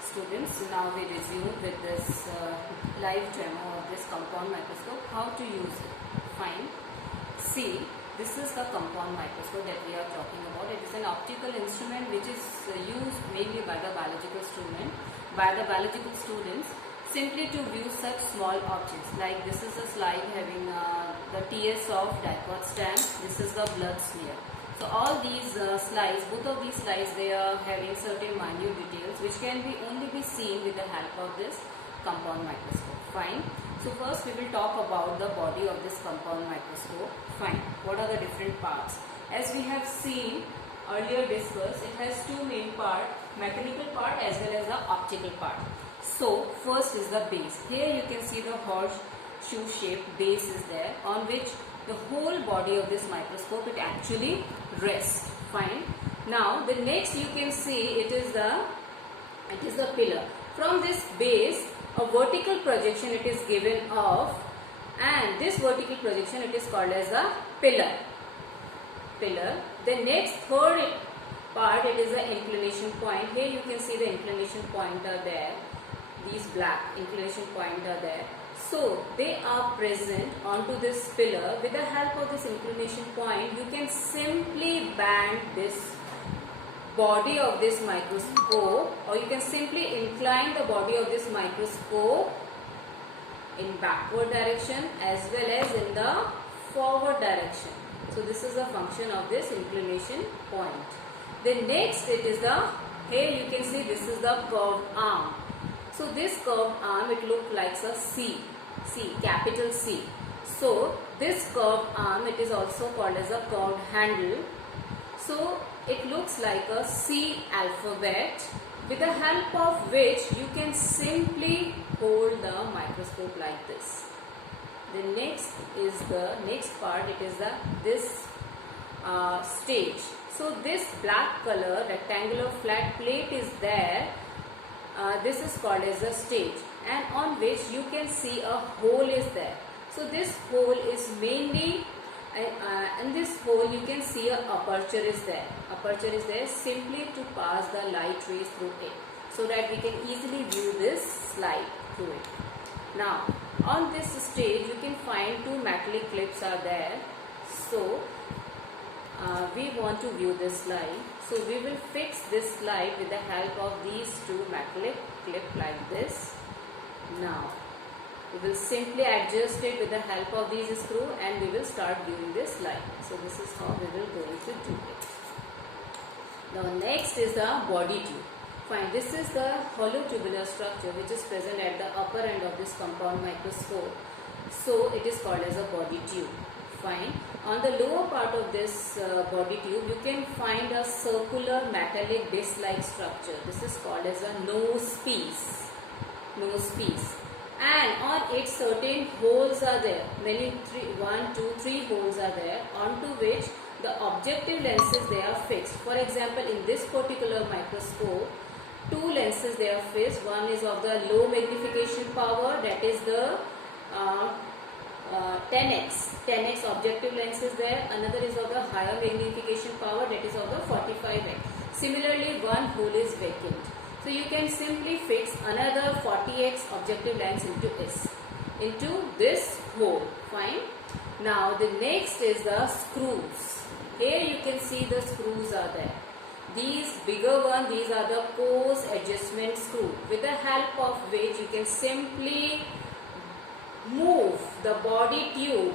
students. Now we resume with this live demo of this compound microscope. How to use it? Fine. See, this is the compound microscope that we are talking about. It is an optical instrument which is used mainly by the biological students simply to view such small objects. Like this is a slide having the TS of Dicot stamp. This is the blood smear. So all these slides, both of these slides, they are having certain minute details which can only be seen with the help of this compound microscope. Fine. So first we will talk about the body of this compound microscope. Fine. What are the different parts? As we have seen earlier discussed, it has two main parts, mechanical part as well as the optical part. So first is the base. Here you can see the horseshoe shaped base is there, on which the whole body of this microscope it actually rests. Fine. Now the next you can see it is the pillar. From this base a vertical projection it is given off, and this vertical projection it is called as a pillar. The next third part it is the inclination point. Here you can see the inclination point are there. These black inclination point are there. So they are present onto this pillar. With the help of this inclination point you can simply bend this body of this microscope, or you can simply incline the body of this microscope in backward direction as well as in the forward direction. So this is the function of this inclination point. The next it is here you can see this is the curved arm. So this curved arm it looks like a C, capital C. So this curved arm it is also called as a curved handle. So it looks like a C alphabet, with the help of which you can simply hold the microscope like this. The next part it is this stage. So this black color rectangular flat plate is there. This is called as a stage, and on which you can see a hole is there. So this hole is mainly in this hole you can see a aperture is there. Aperture is there simply to pass the light rays through it, so that we can easily view this slide through it. Now on this stage you can find two metallic clips are there. So we want to view this slide. So we will fix this slide with the help of these two metallic clips like this. Now we will simply adjust it with the help of these screws and we will start viewing this slide. So this is how we will going to do it. Now next is the body tube. Fine. This is the hollow tubular structure which is present at the upper end of this compound microscope. So it is called as a body tube. Fine. On the lower part of this body tube you can find a circular metallic disc-like structure. This is called as a nose piece. And on it certain holes are there. Many 1, 2, 3 holes are there, onto which the objective lenses they are fixed. For example, in this particular microscope, two lenses they are fixed. One is of the low magnification power, that is the 10x objective lens is there. Another is of the higher magnification power, that is of the 45x. Similarly, one hole is vacant. So you can simply fix another 40x objective lens into this hole. Fine. Now the next is the screws. Here you can see the screws are there. These bigger ones, these are the pose adjustment screw, with the help of which you can simply move the body tube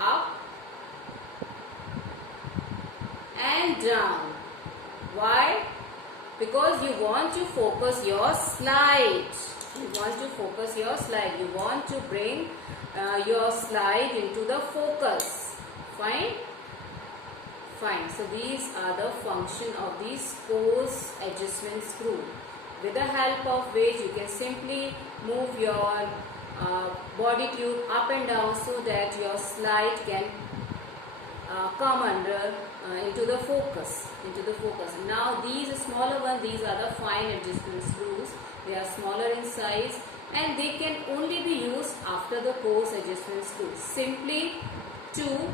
up and down. Why? Because you want to focus your slide. You want to bring your slide into the focus. Fine. So these are the function of these pose adjustment screw, with the help of which you can simply move your body tube up and down so that your slide can come under into the focus. Now these smaller ones, these are the fine adjustment screws. They are smaller in size and they can only be used after the pose adjustment screw, simply to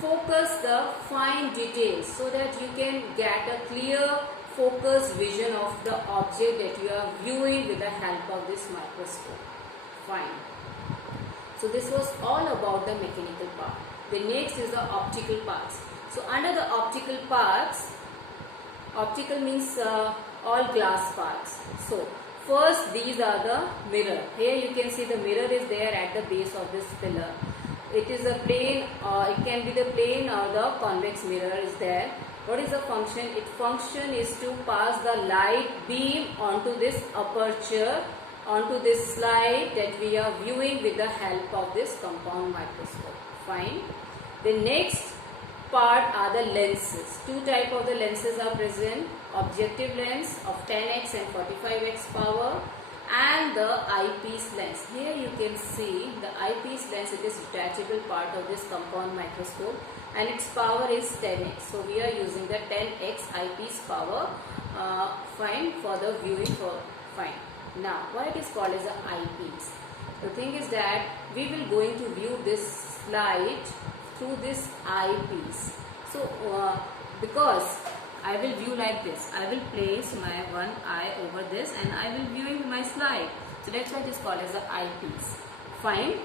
focus the fine details so that you can get a clear focused vision of the object that you are viewing with the help of this microscope. Fine. So this was all about the mechanical part. The next is the optical parts. So under the optical parts, optical means all glass parts. So first these are the mirror. Here you can see the mirror is there at the base of this pillar. It is a plane, it can be the plane or the convex mirror is there. What is the function? Its function is to pass the light beam onto this aperture, onto this slide that we are viewing with the help of this compound microscope. Fine. The next part are the lenses. Two type of the lenses are present. Objective lens of 10x and 45x power, and the eyepiece lens. Here you can see the eyepiece lens. It is detachable part of this compound microscope and its power is 10x. So we are using the 10x eyepiece power fine for the viewing for fine. Now what it is called as an eyepiece. The thing is that we will going to view this slide through this eyepiece. So because I will view like this, I will place my one eye over this and I will viewing my slide. So that's why it is called as an eyepiece. Fine.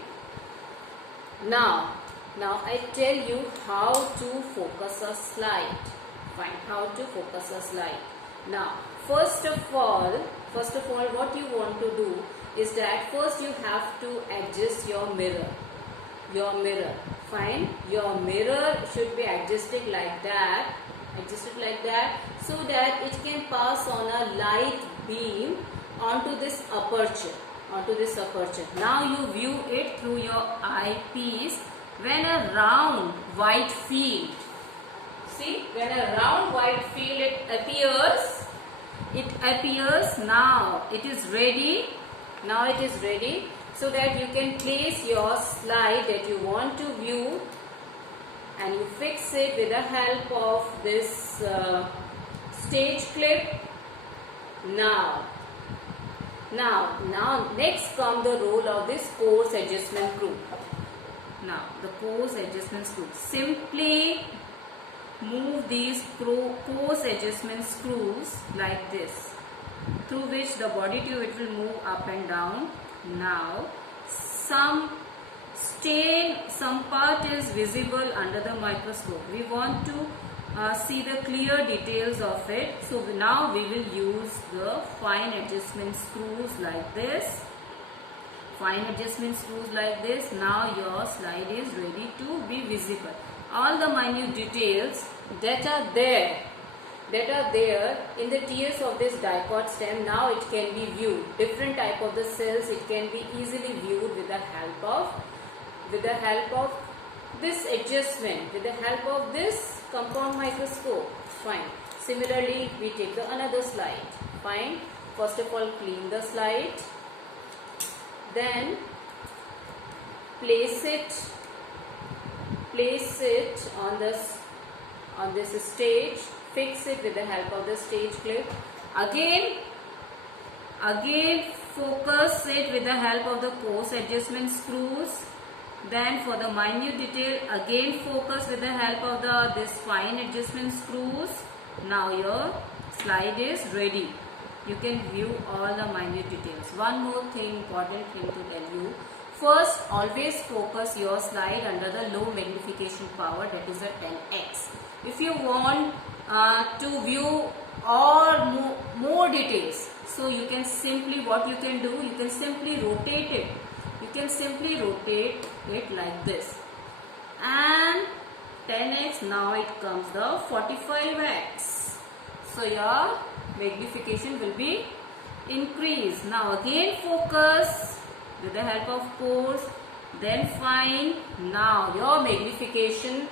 Now I tell you how to focus a slide. Fine. How to focus a slide. Now first of all what you want to do is that first you have to adjust your mirror. Fine. Your mirror should be adjusted like that, so that it can pass on a light beam onto this aperture. Now you view it through your eyepiece when a round white field, see, when a round white field it appears. Now it is ready, so that you can place your slide that you want to view and you fix it with the help of this stage clip. Now next come the role of this coarse adjustment screw. Now the coarse adjustment screw. Simply move these coarse adjustment screws like this, through which the body tube it will move up and down. Now some part is visible under the microscope. We want to see the clear details of it. So now we will use the fine adjustment screws like this. Now your slide is ready to be visible. All the minute details that are there in the tears of this dicot stem, now it can be viewed. Different type of the cells, it can be easily viewed with the help of this adjustment, with the help of this compound microscope. Fine. Similarly, we take another slide. Fine. First of all, clean the slide. Then place it on this stage. Fix it with the help of the stage clip. Again focus it with the help of the coarse adjustment screws. Then for the minute detail, again focus with the help of this fine adjustment screws. Now your slide is ready. You can view all the minute details. One more thing, important thing to tell you. First, always focus your slide under the low magnification power, that is a 10x. If you want to view all more details, so you can simply, what you can do, you can simply rotate it. You can simply rotate it like this. And 10x, now it comes the 45x. So your magnification will be increased. Now again focus with the help of coarse, then fine. Now your magnification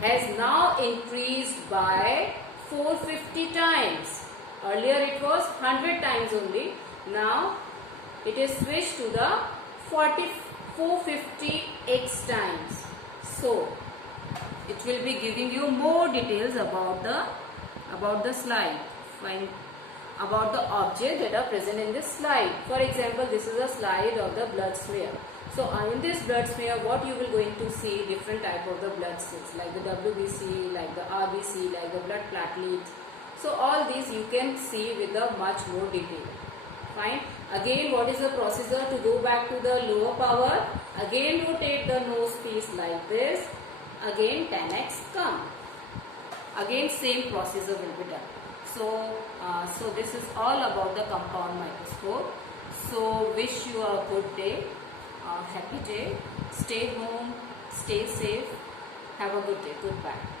has now increased by 450 times. Earlier it was 100 times only. Now it is switched to the 450x times. So it will be giving you more details about the slide. Fine. About the objects that are present in this slide. For example, this is a slide of the blood smear. So in this blood smear, what you will going to see different type of the blood cells, like the WBC, like the RBC, like the blood platelets. So all these you can see with a much more detail. Fine. Again, what is the procedure to go back to the lower power? Again, rotate the nose piece like this. Again, 10x come. Again, same procedure will be done. So this is all about the compound microscope. So wish you a good day, happy day. Stay home, stay safe. Have a good day. Goodbye.